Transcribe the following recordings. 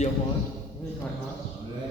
เดียวพอไม่ก่อนเนาะเอาเลย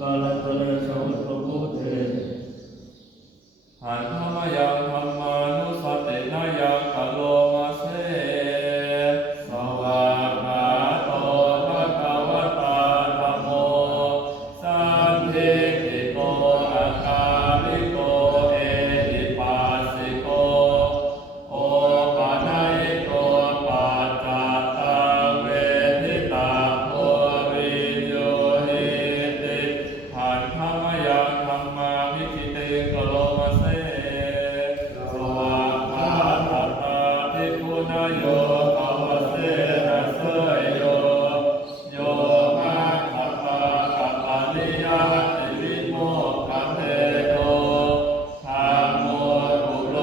กาลันตระสวัสดิ์โมเทหันธรรมยังธรรมานุสตินายังกะโลมาเสสวากขาโตภะคะวะตาธัมโมสันทิฏฐิโกอะกาลิโกเอหิปัสสิโกโอปะนัยโกปัจจัตตังเวทิตาโพริโยหิติหันธรรมยังธรรมาวิคิเตกะโลมาเสสวากขาตตาทิพุนโยภวเสนะเสยโยโยมาคัตตาคัตตานิยาติวิโมกขเทโตธัมโมกุโล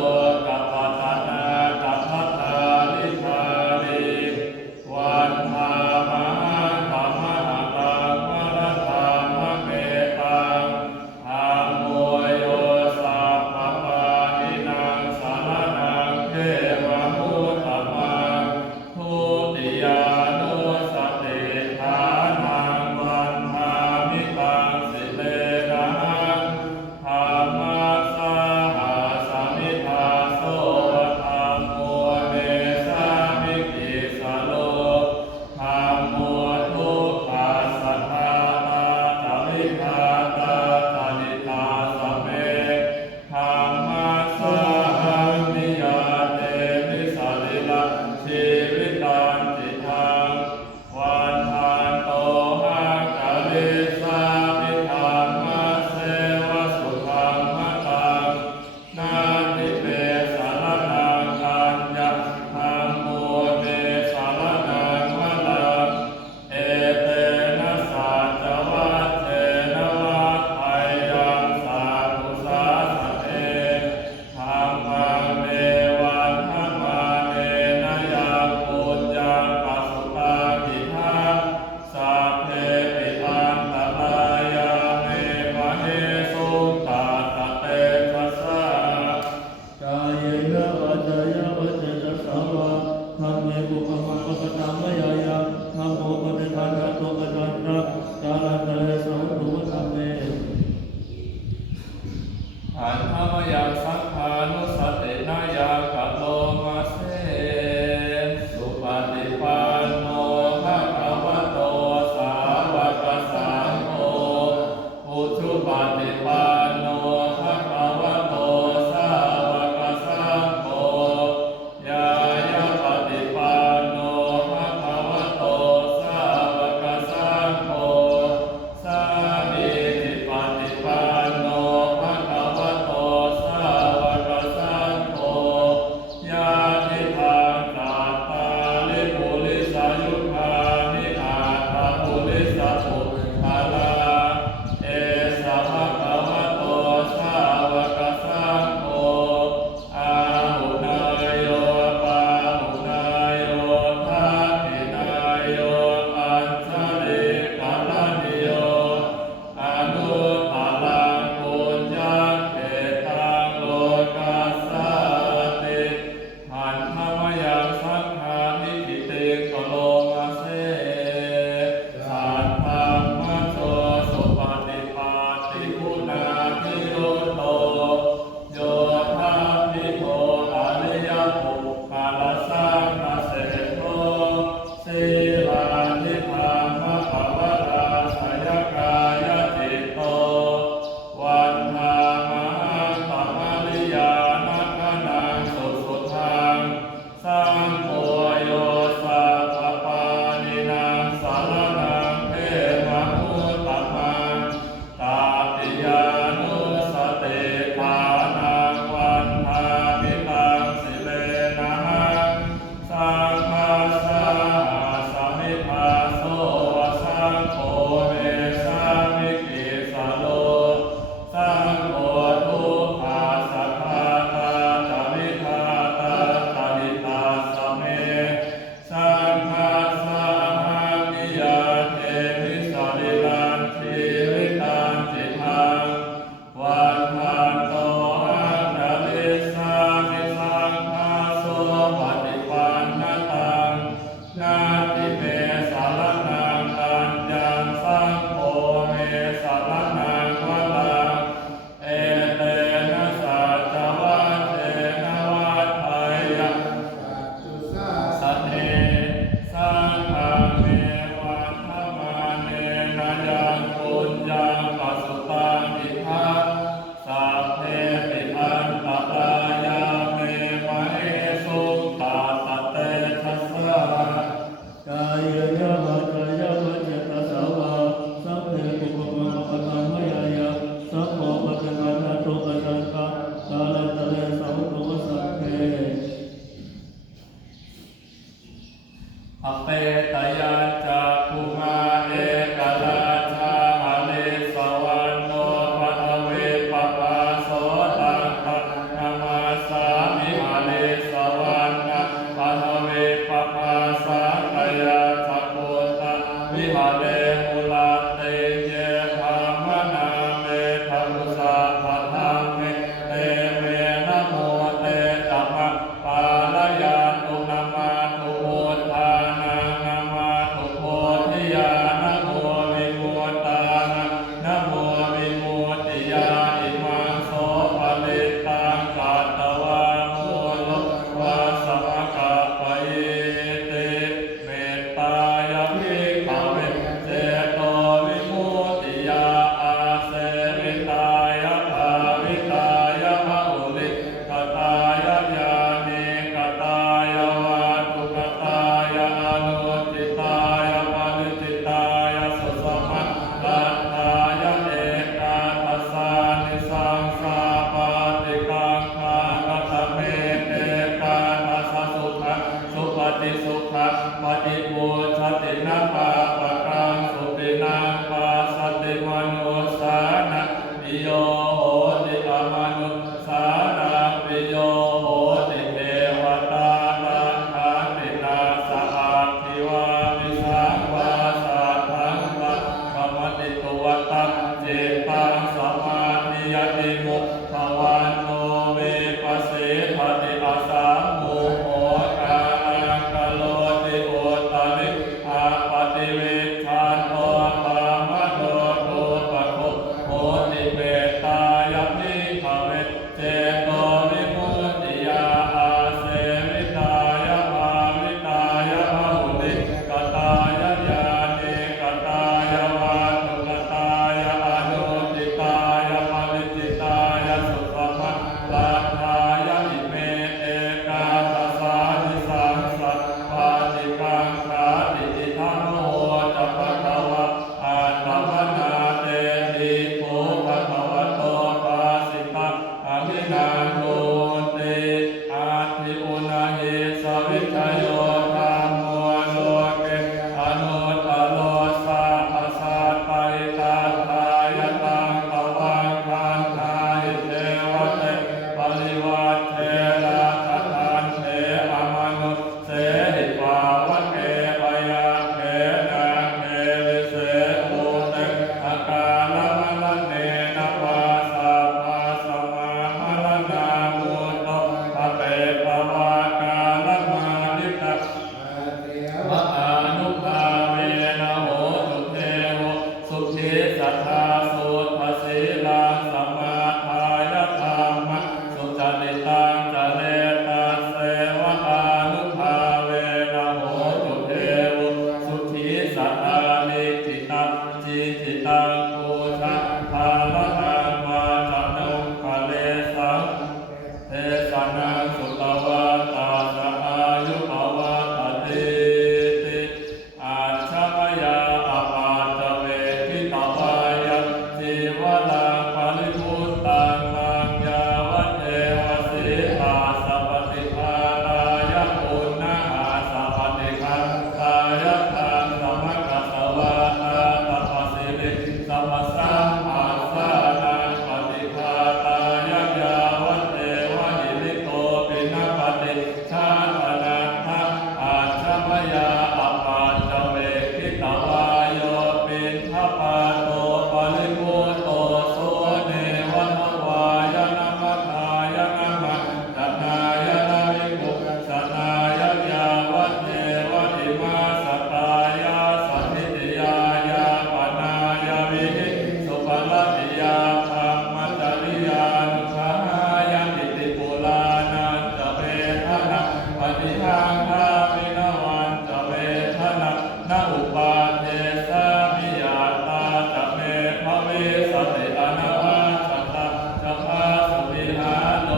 กัปปะทานากัปปะทาลิธาลิวันธามหังธรรมะตังวรธรรมะเมตังธัมโมโยสัพพปานินังสารนังเทวมุตตมังทุติยานุสติฐานังวันธามิตังสิเลนะธรรมะสหสมิทาโสธัมโมเมสามิกิสโลธัมโมทุกขัสสะทาตาตวิทาตาตนิตาสเมธัมมะสหังนิยาเตมิสลิละชีวิตันติทังวันทันโตหังกะลิสามิธัมมะเสวะสุขังมะตังนาทิเปสารนังกัญญะธัมโมเมสารนังวะลังเอเตนะสัจวัตเทนะวัฏไทยังสาธุสาสะเทธัมมังเมวันธัมมาเนนะยังปุญญังปัสสุตังอิทังสัพเพปิตันตรายาเมมะเหสุตาตะเตทัสสะ กายเนะวาจายะวัจจะสาวะธรรมเมกุปมาปะกะตัมมะยายะธัมโมปะเนธานะโตปะจันตระกาลันตระสวัสดิ์ธรรมเมหันธรรมยังสังขานุสตินายังกะโลมาเสสุปฏิปันโนภะคะวะโตสาวกสังโฆอุชุปฏิปันโนภะคะวะโตสาวกสังโฆยายาปฏิปันโนภะคะวะโตสาวกสังโฆสามีจิปฏิปันโนภะคะวะโตสาว เลมุลาเตเยธรรมนาเมธัมสะภะทังเมเตเมนะโมเตจัมมะปาลยาตุนามาตุโมทานังนามาตุโพธิยานะโมวิมุตตานังนะโมวิมุตติยาอิมังโสภะลิตังกัตตวามุโลวาสมะกะปะเยติเมตตายะภิกขเวเจโตวิมุตติยาอาเสวิตายะภาวิตายะภะอุลิกตายะญาณิกตายะวาตุกตายะอนุติตายะปานิติตายะสุสมัตตัตตายะเอกาทัสสานิสังสาปาติกังคากัตเมเอกาทัสสะสุขะสุปฏิสุขะปฏิบูชตินะปาปะกังสุปินังปาสติมโนสานะปิโยโหติอมนุสานาปิโยโหติเทวตานังคาตินาสะอาภิวามิสังวาสัทธังวะกรรมติตุวัตตังเจตังสมาธิยติมุขวันโนเวปัสสิทติอาสามุโหกาลังกะโลติโอตลิอาปฏิเวชันโตปามะโนโตปะโคโหติเมตตายะภิกขเวเจโตวิมุตติยาอาเสวิตายะภาวิตายะภะหุลิกตายะญาณิกตายะวาตุกตายะอนุติตายะปาริจิตายะสุขมัตตัทธายะอิเมเอกาทัสสานิสังสัพพะติกังคาติอิทังโมจัปปะคะวะอะตมนาเตติโภคะคะวะโตภาสิตาอภินันโนติอาทิอุณาหิสวิชโยธัมโมโลเกอนุตตโลสาภะสัตไตตัทธายะตังตวังคันธาหิเทวเตปริวัตเทระทัตันเทอมนุสเสหิปาวะเกปยาเขนะเขวิเศษโอเตอากาลมะละเนนะวาสาภาสมามะละนามุตโตภะเปภวากาลมานิตะ มะอานุภาเวนะโหตุเทโวสุขีสัทธาสุทธศีลังสมาทายะธรรมะสุจติตังจะเลตัสเสวะอานุภาเวนะโหตุเทโวสุขีสัทธานิจิตังจิติตังปูชะภาละนังวาจานุภะเลสัง เทสนังสุตวะตาสะอายุภวะตติติอาชัมยาอปาจเวทิตวายะจีวลังปริพุตตังมังยาวะเทวสิตาสัพพติภาลายะปุณณหาสัพพติคันตายะทังสัมมกัสสวะนาตัปปสิริสัพพสัมปัสสะนังปฏิภาตายะยาวะเทวะหิริโตปินะปฏิชาตนะทะอาชัมยาอปาจเวคิตวายโยปินทปาโตปริมุตโตโสเนวันวายนะมัทายนะมัจจนายนะวิมุขสนายะยาวะเทวะอิมาสตายาสันนิตยายาปนายาวิหิสุปลติยาธรรมจริยานุภายาติติปุลานันจะเวทนาปฏิหังคามินวันจะเวทนานาอุปาเทสามิยาตาจะเมภเวสติอนาวาชตาจะพาสุวิหาโน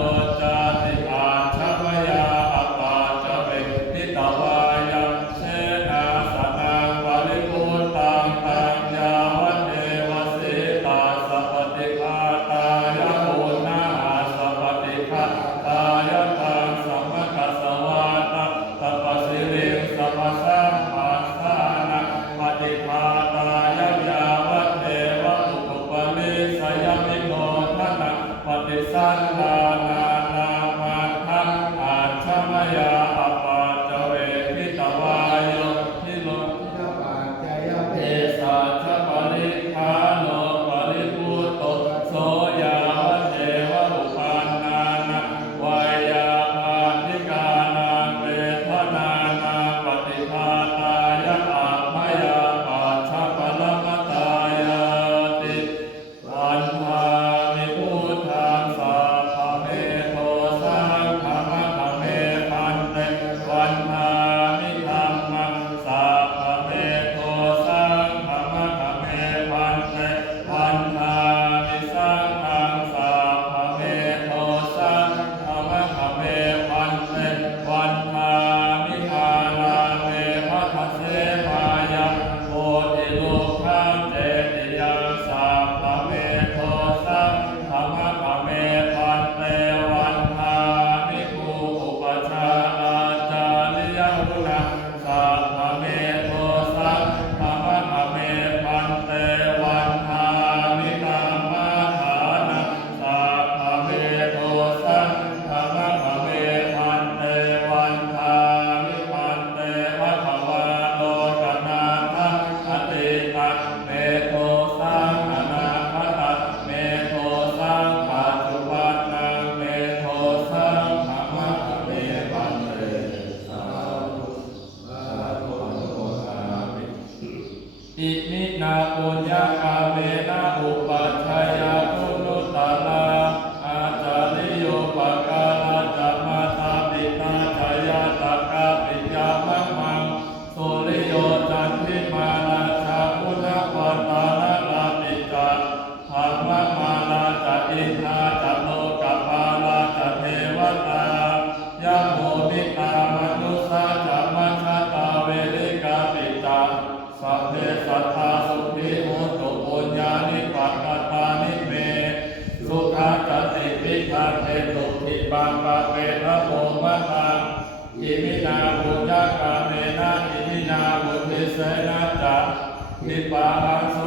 จาติอาชัมยาอปาจะเวทิตวายะเสนาสนังปริพุตตังตังยาวะเทวสิตาสัพพติภาตายะปุณณหาสัพพติภาตายะตังสัมมกัสสวะตะตัปปสิริสัพพสัมปัสสะนะปฏิภา อิมินาปุญญากาเมนะอุปัชฌายาคุณุตตะลาอาจาริโยปกาลาจัมมาตาปิตาจายาตากาปิยามังมังสุริโยจันทิมานาชาพุทธวัตตานาลาปิจาภาพมาลาจะอินทาจะโลกปาลาจะเทวตายะโมมิตามนุสาจะมัชฌาตาเวริกาปิตาสัพเพสัทธาสุขิโหตุปุญญานิปัตตานิเมสุขาจติปิทาเทตุทิปังปะเประโมมะตังอิมินาบุญญากาเมนะอิมินาบุญทิเสนะจะทิปาหังส